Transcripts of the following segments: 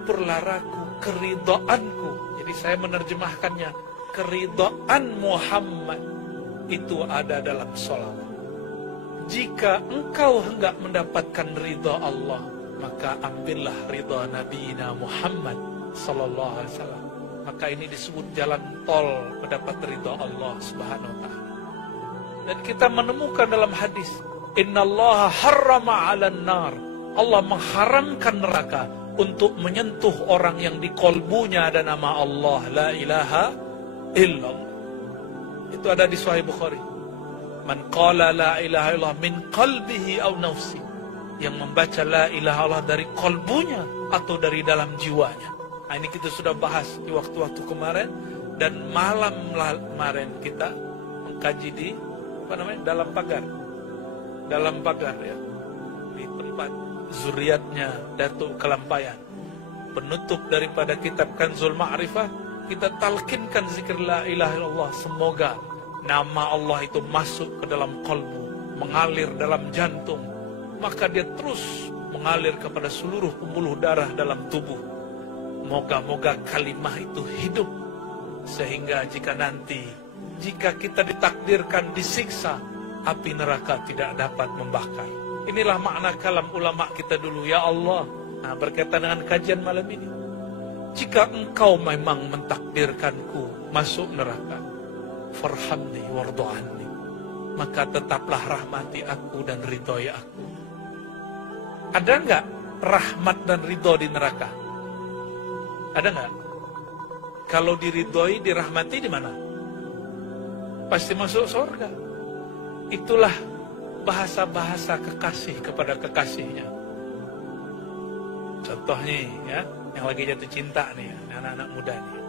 campurlah ragu keridhaanku. Jadi saya menerjemahkannya, keridhaan Muhammad itu ada dalam sholawat. Jika engkau hendak mendapatkan ridha Allah, maka ambillah ridha Nabi Muhammad sallallahu alaihi wasallam. Maka ini disebut jalan tol mendapat ridha Allah Subhanahu wa taala. Dan kita menemukan dalam hadis, innallaha harrama 'alan nar. Allah mengharamkan neraka untuk menyentuh orang yang di kolbunya ada nama Allah, la ilaha illallah. Itu ada di Sahih Bukhari. Man qala la ilaha illallah min qalbihi aw nafsi. Yang membaca la ilaha illallah dari kolbunya atau dari dalam jiwanya. Nah, ini kita sudah bahas di waktu-waktu kemarin. Dan malam kemarin kita mengkaji di dalam pagar ya, di tempat zuriatnya Datuk Kelampayan. Penutup daripada kitab Kanzul Ma'rifah, kita talkinkan zikir la ilaha illallah. Semoga nama Allah itu masuk ke dalam kolbu, mengalir dalam jantung, maka dia terus mengalir kepada seluruh pembuluh darah dalam tubuh. Moga-moga kalimah itu hidup, sehingga jika kita ditakdirkan disiksa, api neraka tidak dapat membakar. Inilah makna kalam ulama kita dulu. Ya Allah, nah, berkaitan dengan kajian malam ini, jika engkau memang mentakdirkanku masuk neraka, farhamni wardu'anni, maka tetaplah rahmati aku dan ridhoi aku. Ada enggak rahmat dan ridho di neraka? Ada enggak? Kalau diridhoi, dirahmati di mana? Pasti masuk surga. Itulah bahasa-bahasa kekasih kepada kekasihnya. Contohnya ya, yang lagi jatuh cinta nih, anak-anak muda nih.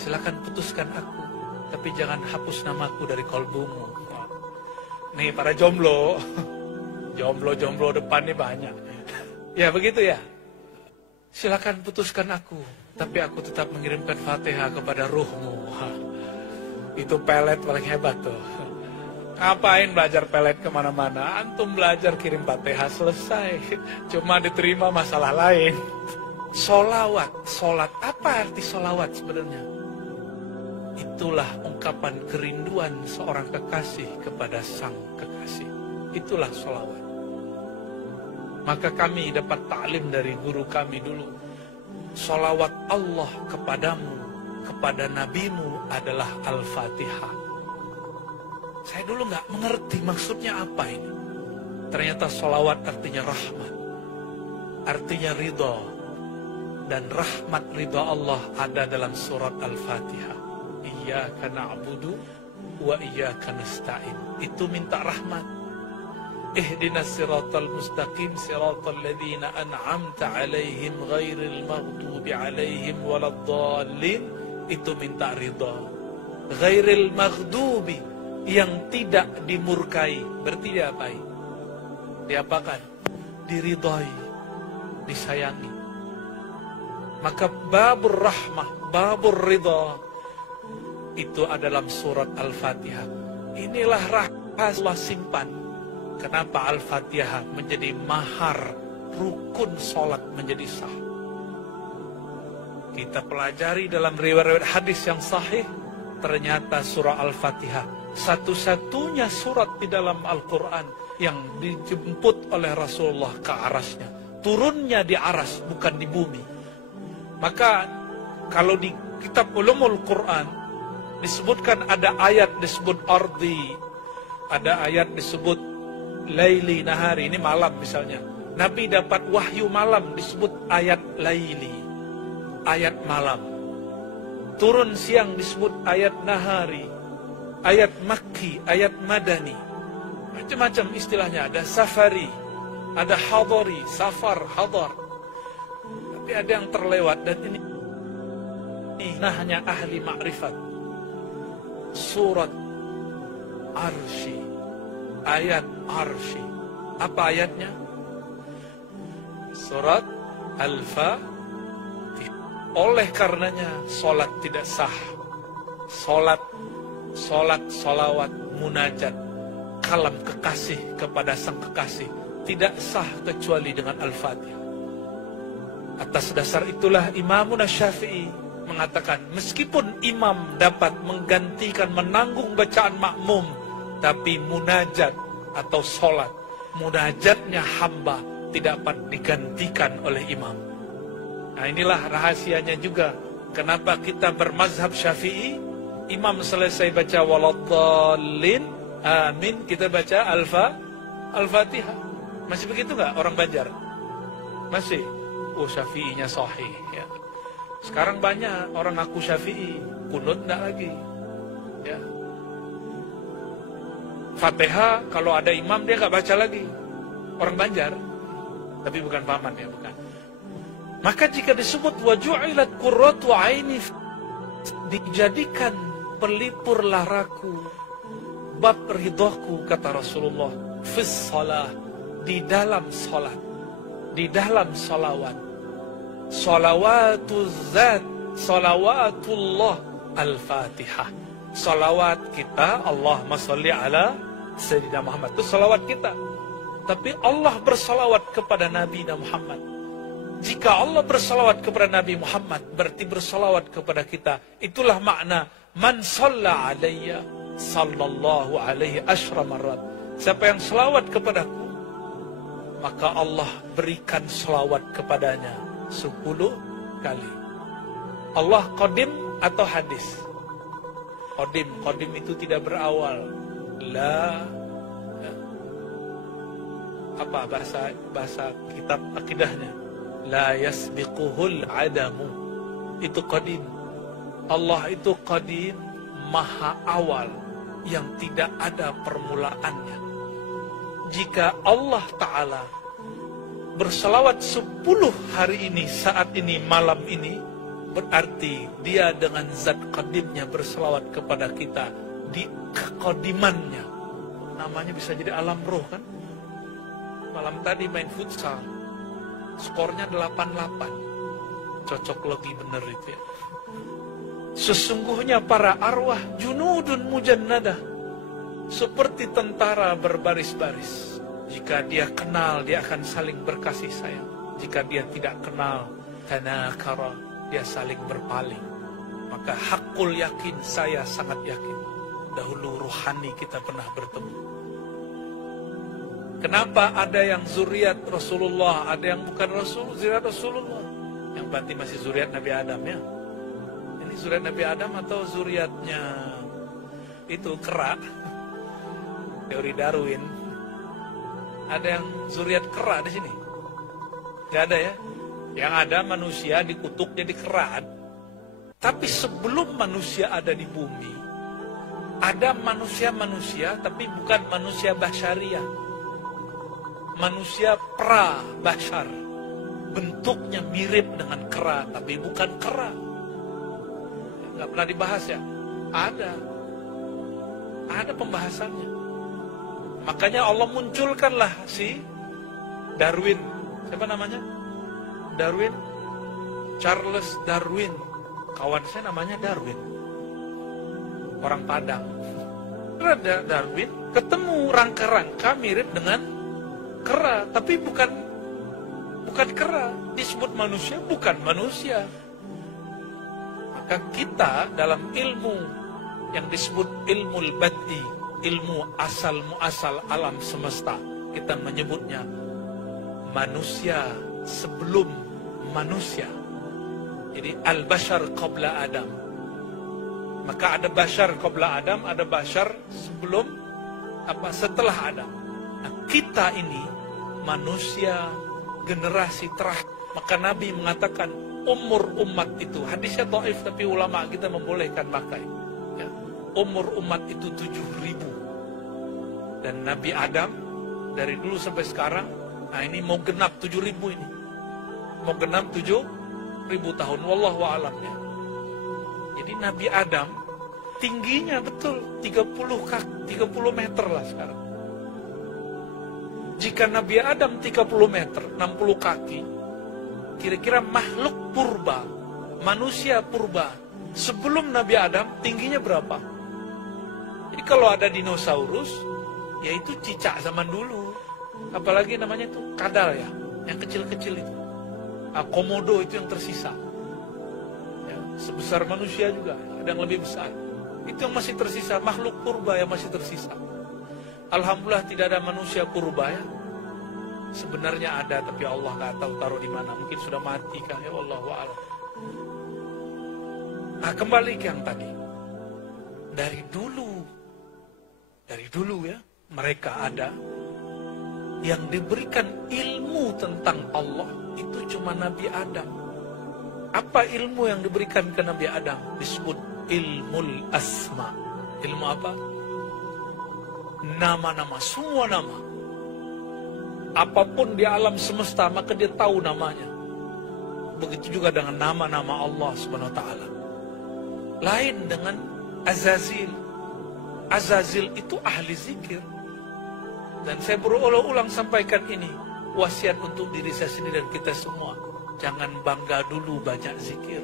Silakan putuskan aku, tapi jangan hapus namaku dari kolbumu. Nih para jomblo, jomblo depan nih banyak. Ya begitu ya. Silakan putuskan aku, tapi aku tetap mengirimkan Fatihah kepada ruhmu. Itu pelet paling hebat tuh. Ngapain belajar pelet kemana-mana? Antum belajar kirim Fatihah selesai. Cuma diterima masalah lain. Solawat, solat. Apa arti solawat sebenarnya? Itulah ungkapan kerinduan seorang kekasih kepada sang kekasih. Itulah solawat. Maka kami dapat taklim dari guru kami dulu. Solawat Allah kepadamu, kepada nabimu adalah Al-Fatihah. Saya dulu nggak mengerti maksudnya apa ini. Ternyata solawat artinya rahmat, artinya ridho. Dan rahmat ridho Allah ada dalam surat Al-Fatihah. Iyyaka na'budu wa iyyaka nasta'in. Itu minta rahmat. Ihdinas siratal mustaqim siratal ladzina an'amta 'alaihim ghairil maghdubi 'alaihim waladdallin. Itu minta ridho. Ghairil maghdubi, yang tidak dimurkai, berarti diapain? Diapakan? Diridhoi, disayangi. Maka babur rahmah, babur ridha itu adalah surat Al-Fatihah. Inilah rahasia Allah simpan. Kenapa Al-Fatihah menjadi mahar rukun sholat menjadi sah? Kita pelajari dalam riwayat hadis yang sahih, ternyata surah Al-Fatihah satu-satunya surat di dalam Al-Quran yang dijemput oleh Rasulullah ke arasnya. Turunnya di aras, bukan di bumi. Maka kalau di kitab Ulumul Quran disebutkan ada ayat disebut ardi, ada ayat disebut laili nahari, ini malam misalnya. Nabi dapat wahyu malam disebut ayat laili, ayat malam. Turun siang disebut ayat nahari, ayat makki, ayat madani. Macam-macam istilahnya, ada safari, ada hadari, safar, hadar. Tapi ada yang terlewat, dan ini hanya ahli ma'rifat. Surat Arsy, ayat Arsy. Apa ayatnya? Surat Al-Fatihah. Oleh karenanya solat tidak sah. Solat, solawat, munajat, kalam kekasih kepada sang kekasih tidak sah kecuali dengan Al-Fatihah. Atas dasar itulah Imamun Syafi'i mengatakan, meskipun imam dapat menggantikan, menanggung bacaan makmum, tapi munajat atau sholat, munajatnya hamba tidak dapat digantikan oleh imam. Nah, inilah rahasianya juga kenapa kita bermazhab Syafi'i. Imam selesai baca waladdallin, amin, kita baca Al-Fatihah. Masih begitu nggak orang Banjar? Masih. Oh, Syafi'inya sahih ya. Sekarang banyak orang ngaku Syafi'i, kunut nggak lagi ya. Fatihah kalau ada imam dia nggak baca lagi. Orang Banjar, tapi bukan paman ya, bukan. Maka jika disebut waju'ilat qurratu aini, dijadikan pelipur laraku, bab ridhoku, kata Rasulullah, fis shalah, di dalam salat, di dalam salawat, salawatuz zat, salawatullah, al-Fatihah. Salawat kita, Allahumma sholli ala Sayyidina Muhammad, itu salawat kita. Tapi Allah bersalawat kepada Nabi Muhammad. Jika Allah bersalawat kepada Nabi Muhammad, berarti bersalawat kepada kita. Itulah makna man shalla alayya sallallahu alaihi asyra marrat. Siapa yang salawat kepadaku, maka Allah berikan salawat kepadanya 10 kali. Allah qadim atau hadis? Qadim, qadim itu tidak berawal. La, apa bahasa kitab akidahnya? La yasbiquhul adamu. Itu qadim. Allah itu qadim, maha awal, yang tidak ada permulaannya. Jika Allah Ta'ala berselawat 10 hari ini, saat ini, malam ini, berarti dia dengan zat qadimnya berselawat kepada kita di kekodimannya. Namanya bisa jadi alam roh kan. Malam tadi main futsal, skornya 8-8. Cocok lagi bener itu ya. Sesungguhnya para arwah junudun mujannadah, seperti tentara berbaris-baris. Jika dia kenal, dia akan saling berkasih sayang. Jika dia tidak kenal, tanakara, dia saling berpaling. Maka hakul yakin, saya sangat yakin, dahulu ruhani kita pernah bertemu. Kenapa ada yang zuriat Rasulullah, ada yang bukan zuriat Rasulullah? Yang berarti masih zuriat Nabi Adam ya. Ini zuriat Nabi Adam atau zuriatnya itu kera? Teori Darwin. Ada yang zuriat kera di sini? Gak ada ya? Yang ada manusia dikutuk jadi kera. Tapi sebelum manusia ada di bumi, ada manusia-manusia tapi bukan manusia basyariah. Manusia pra-basyar. Bentuknya mirip dengan kera tapi bukan kera. Gak pernah dibahas ya? Ada pembahasannya. Makanya Allah munculkanlah si Darwin. Siapa namanya? Darwin. Charles Darwin. Kawan saya namanya Darwin. Orang Padang. Ada Darwin, ketemu rangka-rangka mirip dengan kera, tapi bukan kera. Disebut manusia, bukan manusia. Maka kita dalam ilmu yang disebut ilmu bad'i, ilmu asal muasal alam semesta, kita menyebutnya manusia sebelum manusia. Jadi al-bashar qabla Adam. Maka ada bashar qabla Adam, ada bashar sebelum setelah Adam. Nah, kita ini manusia generasi terakhir. Maka Nabi mengatakan umur umat itu, hadisnya dhaif tapi ulama kita membolehkan pakai. Ya. Umur umat itu 7.000. Dan Nabi Adam dari dulu sampai sekarang, nah ini mau genap 7.000 ini. Mau genap 7.000 tahun, wallahu a'lam ya. Jadi Nabi Adam tingginya betul 30 meter lah sekarang. Jika Nabi Adam 30 meter, 60 kaki, kira-kira makhluk purba, manusia purba, sebelum Nabi Adam tingginya berapa? Jadi kalau ada dinosaurus, yaitu cicak zaman dulu. Apalagi namanya itu kadal ya, yang kecil-kecil itu. Komodo itu yang tersisa. Ya, sebesar manusia juga, ada yang lebih besar. Itu yang masih tersisa, makhluk purba yang masih tersisa. Alhamdulillah tidak ada manusia purba ya. Sebenarnya ada, tapi Allah nggak tahu taruh di mana. Mungkin sudah mati kah ya, Allahu a'lam. Nah, kembali ke yang tadi. Dari dulu ya, mereka ada yang diberikan ilmu tentang Allah itu cuma Nabi Adam. Apa ilmu yang diberikan ke Nabi Adam? Disebut ilmul asma. Ilmu apa? Nama-nama, semua nama. Apapun di alam semesta maka dia tahu namanya. Begitu juga dengan nama-nama Allah Subhanahu wa taala. Lain dengan Azazil. Azazil itu ahli zikir. Dan saya berulang-ulang sampaikan ini, wasiat untuk diri saya sendiri dan kita semua. Jangan bangga dulu banyak zikir.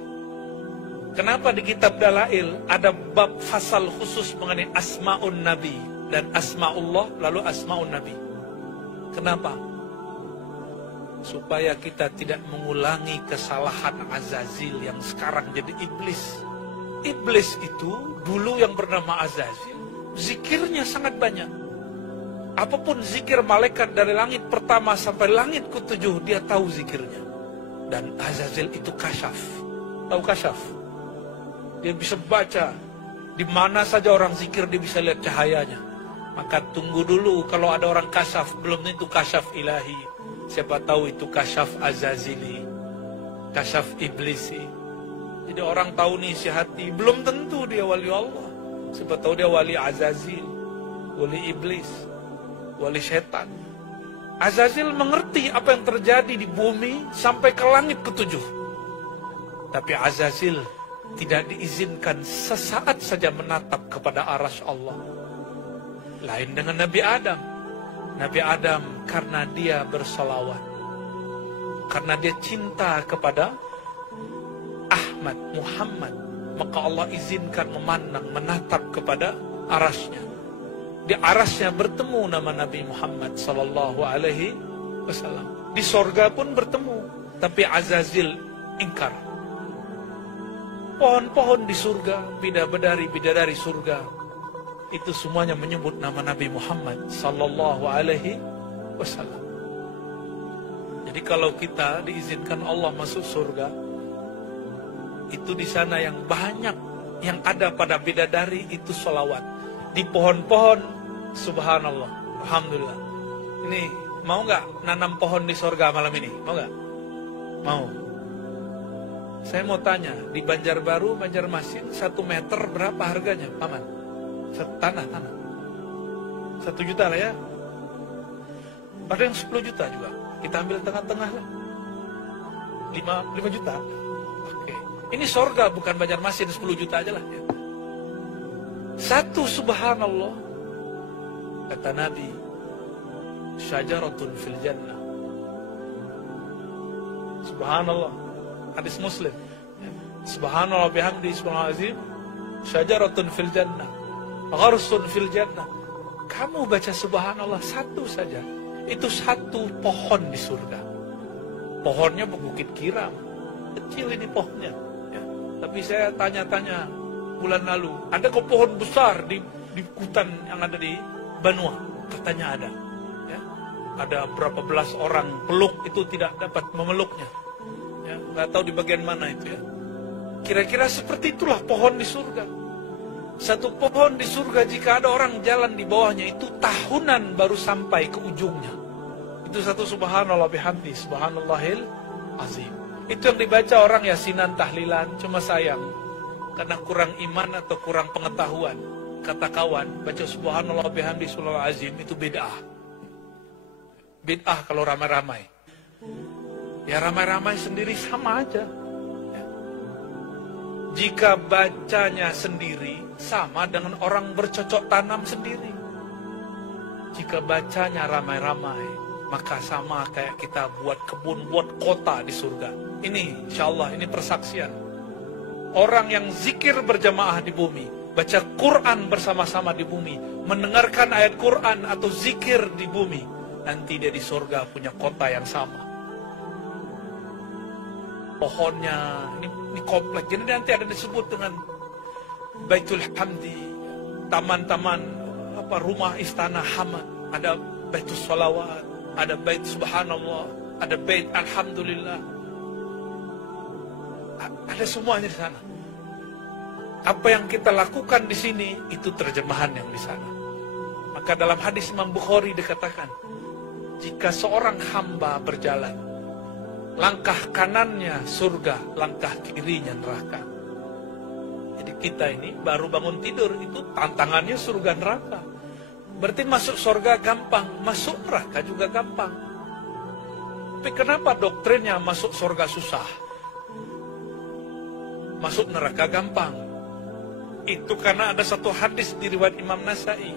Kenapa di kitab Dalail ada bab fasal khusus mengenai Asma'un Nabi dan Asma'ullah lalu Asma'un Nabi? Kenapa? Supaya kita tidak mengulangi kesalahan Azazil yang sekarang jadi iblis. Iblis itu dulu yang bernama Azazil, zikirnya sangat banyak. Apapun zikir malaikat dari langit pertama sampai langit ke-7, dia tahu zikirnya. Dan Azazil itu kasyaf. Tahu kasyaf? Dia bisa baca. Di mana saja orang zikir dia bisa lihat cahayanya. Maka tunggu dulu, kalau ada orang kasyaf, belum tentu kasyaf ilahi. Siapa tahu itu kasyaf Azazili, kasyaf iblisi. Jadi orang tahu nih isi hati, belum tentu dia wali Allah. Siapa tahu dia wali Azazil, wali iblis, wali setan. Azazil mengerti apa yang terjadi di bumi sampai ke langit ke-7. Tapi Azazil tidak diizinkan sesaat saja menatap kepada arasy Allah. Lain dengan Nabi Adam. Nabi Adam karena dia bersolawat, karena dia cinta kepada Ahmad, Muhammad, maka Allah izinkan memandang, menatap kepada arasnya. Di arasnya bertemu nama Nabi Muhammad sallallahu alaihi wasallam. Di sorga pun bertemu, tapi Azazil ingkar. Pohon-pohon di surga, bidadari surga, itu semuanya menyebut nama Nabi Muhammad sallallahu alaihi wasallam. Jadi kalau kita diizinkan Allah masuk surga, itu di sana yang banyak yang ada pada bidadari itu sholawat. Di pohon-pohon, subhanallah, alhamdulillah. Ini mau nggak nanam pohon di surga malam ini? Mau nggak? Mau. Saya mau tanya, di Banjarbaru, Banjarmasin 1 meter berapa harganya, Paman? Tanah. 1 juta lah ya. Ada yang 10 juta juga. Kita ambil tengah-tengah lah. 5 juta. Oke. Ini sorga bukan Banjarmasin, 10 juta aja lah. Ya. 1 subhanallah. Kata Nabi, syajaratun fil jannah. Subhanallah. Hadis Muslim. Subhanallah bihamdi subhanallah azim. Syajaratun fil jannah. Gharsun fil jannah. Kamu baca subhanallah 1 saja, itu 1 pohon di surga. Pohonnya Bukit Kiram, kecil ini pohonnya ya. Tapi saya tanya-tanya bulan lalu, ada kok pohon besar di hutan yang ada di Banua? Katanya ada ya. Ada berapa belas orang peluk itu tidak dapat memeluknya ya. Nggak tahu di bagian mana itu ya. Kira-kira seperti itulah pohon di surga. 1 pohon di surga, jika ada orang jalan di bawahnya, itu tahunan baru sampai ke ujungnya. Itu 1 subhanallah bihamdi, subhanallahil azim. Itu yang dibaca orang yasinan, tahlilan, cuma sayang karena kurang iman atau kurang pengetahuan. Kata kawan, baca subhanallah bihamdi, subhanallah azim, itu bid'ah. Bid'ah kalau ramai-ramai. Ya ramai-ramai sendiri sama aja. Jika bacanya sendiri, sama dengan orang bercocok tanam sendiri. Jika bacanya ramai-ramai, maka sama kayak kita buat kebun, buat kota di surga. Ini insya Allah, ini persaksian. Orang yang zikir berjamaah di bumi, baca Quran bersama-sama di bumi, mendengarkan ayat Quran atau zikir di bumi, nanti dia di surga punya kota yang sama. pohonnya, ini komplek. Jadi nanti ada disebut dengan Baitul Hamdi, taman-taman rumah istana Hamad, ada Baitul Salawat, ada Bait Subhanallah, ada Bait Alhamdulillah. Ada semuanya di sana. Apa yang kita lakukan di sini itu terjemahan yang di sana. Maka dalam hadis Imam Bukhari dikatakan, jika seorang hamba berjalan, langkah kanannya surga, langkah kirinya neraka. Jadi kita ini baru bangun tidur, itu tantangannya surga neraka. Berarti masuk surga gampang, masuk neraka juga gampang. Tapi kenapa doktrinnya masuk surga susah, masuk neraka gampang? Itu karena ada satu hadis di riwayat Imam Nasai.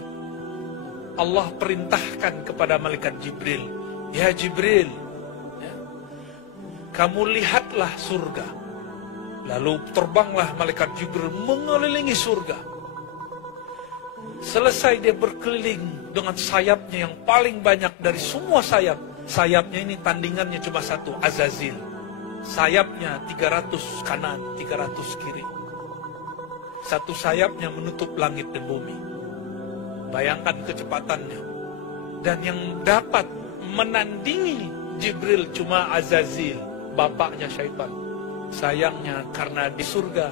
Allah perintahkan kepada malaikat Jibril, ya Jibril, kamu lihatlah surga. Lalu terbanglah malaikat Jibril mengelilingi surga. Selesai dia berkeliling dengan sayapnya yang paling banyak dari semua sayap. Sayapnya ini tandingannya cuma satu, Azazil. Sayapnya 300 kanan, 300 kiri. Satu sayapnya menutup langit dan bumi. Bayangkan kecepatannya. Dan yang dapat menandingi Jibril cuma Azazil, bapaknya syaitan. Sayangnya karena di surga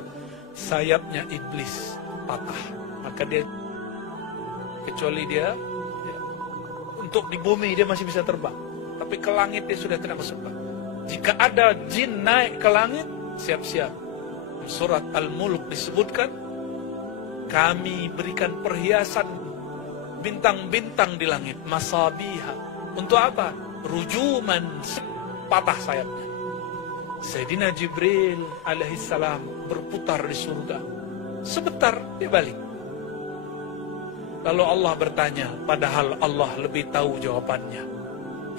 sayapnya iblis patah, maka dia, kecuali dia untuk di bumi dia masih bisa terbang, tapi ke langit dia sudah tidak masuk. Jika ada jin naik ke langit, siap-siap. Surat Al-Mulk disebutkan, kami berikan perhiasan bintang-bintang di langit, masabiha. Untuk apa? Rujuman, patah sayapnya. Sayyidina Jibril alaihissalam berputar di surga. Sebentar dia balik. Lalu Allah bertanya, padahal Allah lebih tahu jawabannya.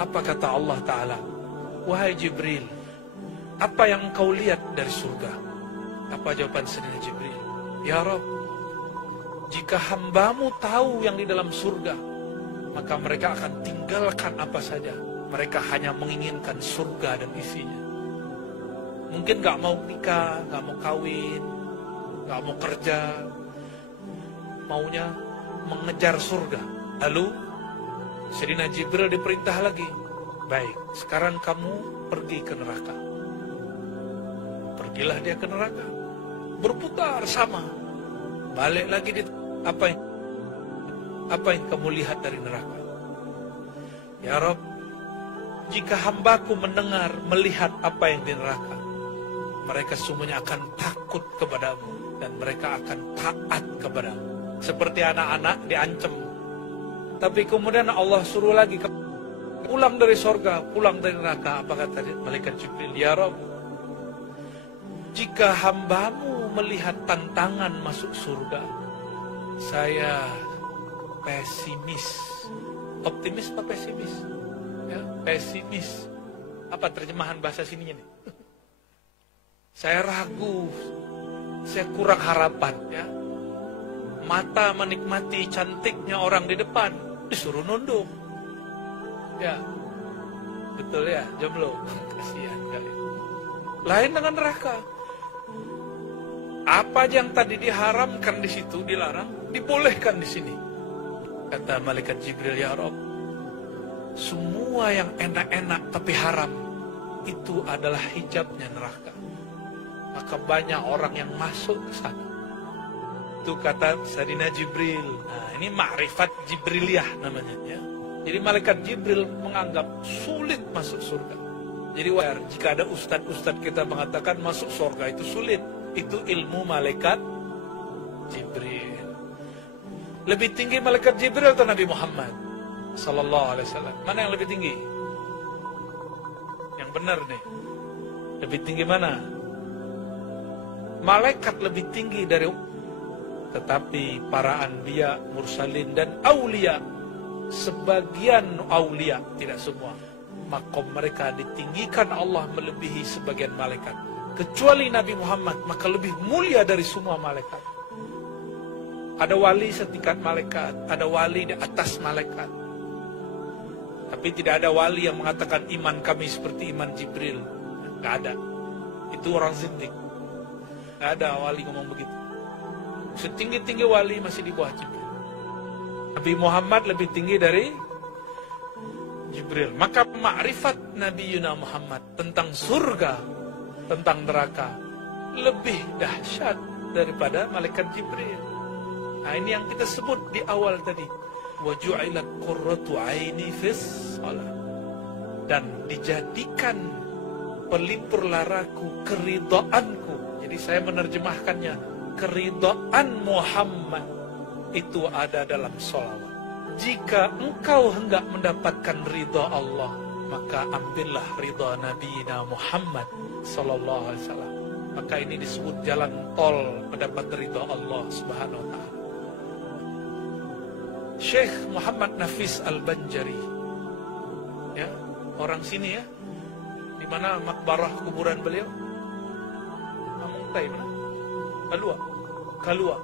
Apa kata Allah Ta'ala? Wahai Jibril, apa yang engkau lihat dari surga? Apa jawaban Sayyidina Jibril? Ya Rabb, jika hambamu tahu yang di dalam surga, maka mereka akan tinggalkan apa saja. Mereka hanya menginginkan surga dan isinya. Mungkin gak mau nikah, gak mau kawin, gak mau kerja, maunya mengejar surga. Lalu Sayyidina Jibril diperintah lagi, baik, sekarang kamu pergi ke neraka. Pergilah dia ke neraka, berputar sama, balik lagi di apa yang kamu lihat dari neraka? Ya Rabb, jika hambaku mendengar, melihat apa yang di neraka, mereka semuanya akan takut kepadamu dan mereka akan taat kepadamu. Seperti anak-anak diancam, tapi kemudian Allah suruh lagi pulang dari sorga, pulang dari neraka. Apa kata malaikat Jibril? Ya Rabb, jika hambamu melihat tantangan masuk surga, saya pesimis. Optimis apa pesimis? Ya, pesimis. Apa terjemahan bahasa sininya nih? Saya ragu, saya kurang harapan, ya. Mata menikmati cantiknya orang di depan, disuruh nunduk. Ya, betul ya, jomblo. Kasihan kali. Lain dengan neraka. Apa yang tadi diharamkan di situ, dilarang, dibolehkan di sini. Kata malaikat Jibril, ya Rabb, semua yang enak-enak tapi haram, itu adalah hijabnya neraka. Maka banyak orang yang masuk ke sana. Itu kata Sayyidina Jibril. Nah, ini ma'rifat Jibriliyah namanya, ya. Jadi malaikat Jibril menganggap sulit masuk surga. Jadi wajar jika ada ustadz-ustadz kita mengatakan masuk surga itu sulit. Itu ilmu malaikat Jibril. Lebih tinggi malaikat Jibril atau Nabi Muhammad sallallahu alaihi wasallam? Mana yang lebih tinggi? Yang benar nih. Lebih tinggi mana? Malaikat lebih tinggi dari, tetapi para anbiya, mursalin dan aulia, sebagian aulia, tidak semua, makom mereka ditinggikan Allah melebihi sebagian malaikat. Kecuali Nabi Muhammad, maka lebih mulia dari semua malaikat. Ada wali setingkat malaikat, ada wali di atas malaikat. Tapi tidak ada wali yang mengatakan iman kami seperti iman Jibril. Tidak ada. Itu orang zindik. Nggak ada wali ngomong begitu. Setinggi-tinggi wali masih di bawah Jibril. Nabi Muhammad lebih tinggi dari Jibril. Maka makrifat Nabi Yuna Muhammad tentang surga, tentang neraka, lebih dahsyat daripada malaikat Jibril. Nah, ini yang kita sebut di awal tadi. Wa ju'ilat qurratu aini fis shalah. Dan dijadikan pelipur laraku, keridhaanku. Jadi saya menerjemahkannya, keridhaan Muhammad itu ada dalam sholawat. Jika engkau hendak mendapatkan ridha Allah, maka ambillah ridha Nabi Muhammad sallallahu alaihi wasallam. Maka ini disebut jalan tol mendapat ridha Allah Subhanahu wa taala. Syekh Muhammad Nafis Al-Banjari, ya, orang sini ya. Di mana makbarah kuburan beliau? Amungtai mana? Kalua.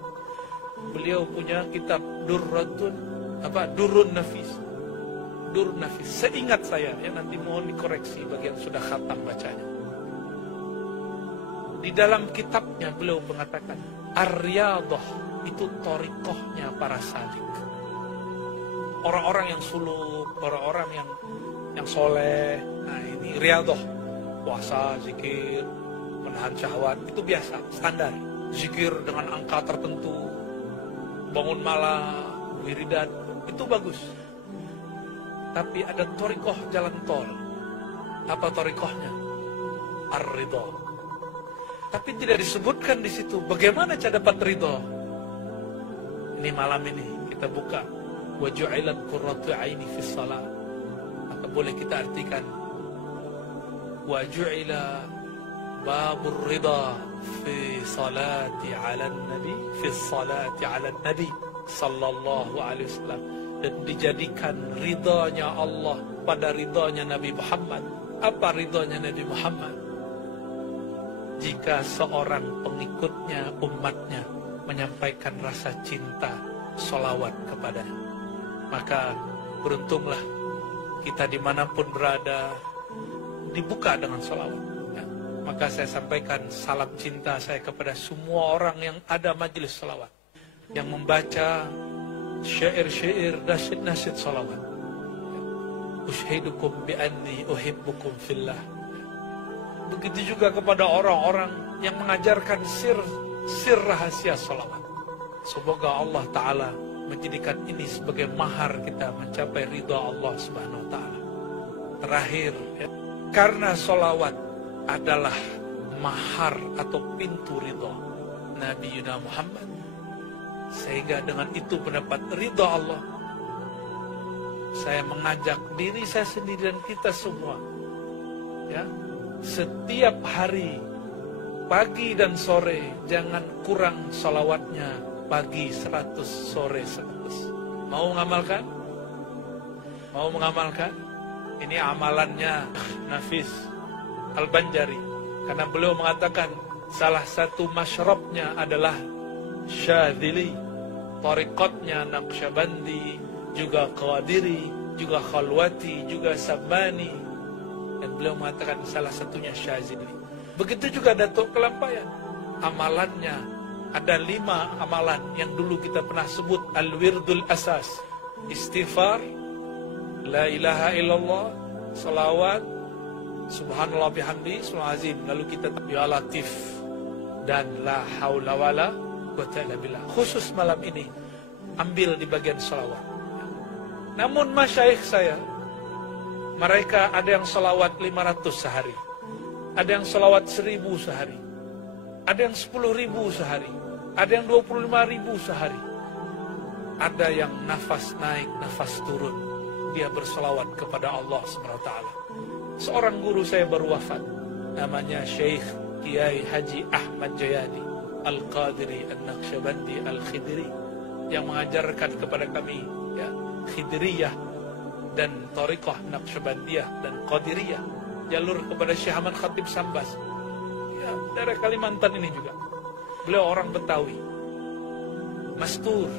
Beliau punya kitab Durrun Nafis. Durrun Nafis. Seingat saya, ya, nanti mohon dikoreksi bagi yang sudah khatam bacanya. Di dalam kitabnya beliau mengatakan, Ar-Riyadhah itu thariqahnya para salik. Orang-orang yang suluk, orang-orang yang soleh. Nah, ini riyadhah. Puasa, zikir, menahan syahwat, itu biasa, standar. Zikir dengan angka tertentu, bangun malam, wiridan, itu bagus. Tapi ada thariqah jalan tol. Apa thariqahnya? Ar-ridha. Tapi tidak disebutkan di situ bagaimana cara dapat ridha. Ini malam ini kita buka wa ju'ilat qurratu aini fis shalah. Maka boleh kita artikan wa ju'ila babur ridha fi salati 'ala nabi fi salati 'ala nabi sallallahu alaihi wasallam, dan dijadikan ridhanya Allah pada ridhanya Nabi Muhammad. Apa ridhanya Nabi Muhammad? Jika seorang pengikutnya, umatnya menyampaikan rasa cinta, sholawat kepadanya, maka beruntunglah kita dimanapun berada, dibuka dengan sholawat. Ya. Maka saya sampaikan salam cinta saya kepada semua orang yang ada majelis sholawat, yang membaca syair-syair, nasyid-nasyid sholawat. Ushidukum bi'anni uhibbukum fillah. Begitu juga kepada orang-orang yang mengajarkan sir rahasia sholawat. Semoga Allah Ta'ala menjadikan ini sebagai mahar kita mencapai ridha Allah Subhanahu Wa Ta'ala. Terakhir, ya, karena sholawat adalah mahar atau pintu ridha Nabi Yuna Muhammad, sehingga dengan itu mendapat ridha Allah. Saya mengajak diri saya sendiri dan kita semua, ya, setiap hari, pagi dan sore, jangan kurang salawatnya. Pagi 100, sore 100. Mau mengamalkan? Mau mengamalkan? Ini amalannya Nafis Al-Banjari. Karena beliau mengatakan salah satu masyrabnya adalah Syadzili, tariqatnya Naqsyabandi, juga Qadiri, juga Khalwati, juga Sabbani. Dan beliau mengatakan salah satunya Syadzili. Begitu juga Datuk Kelampayan. Amalannya ada 5 amalan yang dulu kita pernah sebut Al-Wirdul Asas. Istighfar, La ilaha illallah, salawat, Subhanallah bihamdi, Subhanallah azim. Lalu kita Ya Latif dan La haula wala quwwata illa billah. Khusus malam ini ambil di bagian salawat. Namun masyayikh saya, mereka ada yang salawat 500 sehari, ada yang salawat 1000 sehari, ada yang 10.000 sehari, ada yang 25.000 sehari, ada yang nafas naik, nafas turun, dia bersalawat kepada Allah SWT. Seorang guru saya baru wafat, namanya Syekh Kiai Haji Ahmad Jayadi Al-Qadiri An-Naqsyabandi Al-Khidri, yang mengajarkan kepada kami, ya, Khidriyah dan Tariqah Naqsyabandiyah dan Qadiriyah, jalur kepada Syekh Ahmad Khatib Sambas, ya, daerah Kalimantan ini juga. Beliau orang Betawi, mastur,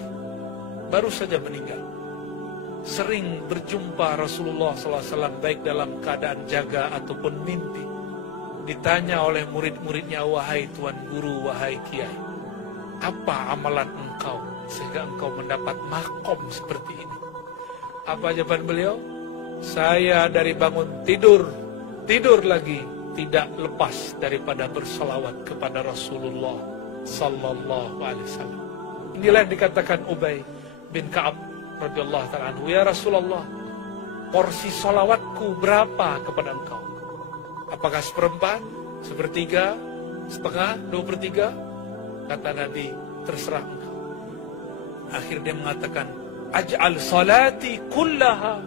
baru saja meninggal. Sering berjumpa Rasulullah SAW baik dalam keadaan jaga ataupun mimpi. ditanya oleh murid-muridnya, wahai Tuan Guru, wahai Kiai, apa amalan engkau sehingga engkau mendapat makom seperti ini? Apa jawaban beliau? Saya dari bangun tidur lagi, tidak lepas daripada bersalawat kepada Rasulullah Sallallahu Alaihi Wasallam. Inilah yang dikatakan Ubay bin Ka'ab radhiyallahu ta'ala anhu, ya Rasulullah, porsi salawatku berapa kepada engkau? Apakah seperempat, sepertiga, setengah, 2/3? Kata Nabi, terserah engkau. Akhirnya dia mengatakan, aj'al salati kullaha,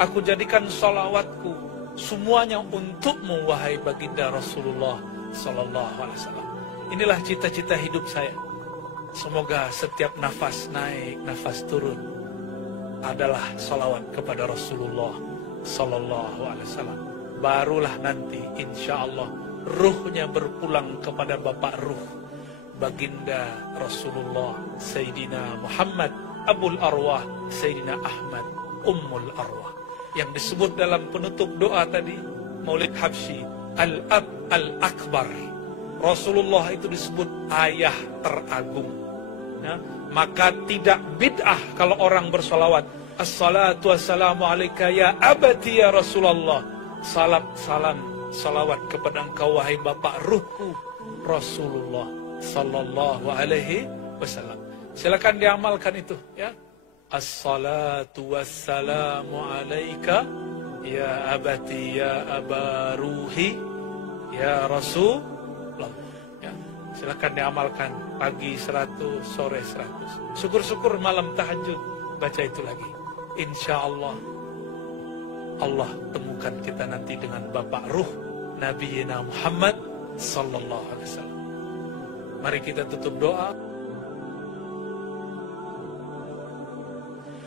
aku jadikan salawatku semuanya untukmu, wahai baginda Rasulullah Sallallahu Alaihi Wasallam. Inilah cita-cita hidup saya. Semoga setiap nafas naik, nafas turun adalah salawat kepada Rasulullah Sallallahu Alaihi Wasallam. Barulah nanti insya Allah ruhnya berpulang kepada Bapak Ruh, baginda Rasulullah Sayyidina Muhammad Abul Arwah Sayyidina Ahmad Ummul Arwah, yang disebut dalam penutup doa tadi Maulid Habsyi, Al-Ab Al-Akbar. Rasulullah itu disebut ayah teragung, ya? Maka tidak bid'ah kalau orang bersolawat, assalatu wassalamu alaika ya abati ya Rasulullah, salam salawat kepada engkau wahai bapak ruhku Rasulullah Sallallahu Alaihi Wasallam. Silakan diamalkan itu, ya. Assalatu wassalamu alaika ya abati ya abaruhi ya Rasulullah, ya. Silakan diamalkan, pagi 100, sore 100. Syukur-syukur malam tahajud baca itu lagi. Insya Allah Allah temukan kita nanti dengan Bapak Ruh Nabi Muhammad Sallallahu Alaihi Wasallam. Mari kita tutup doa.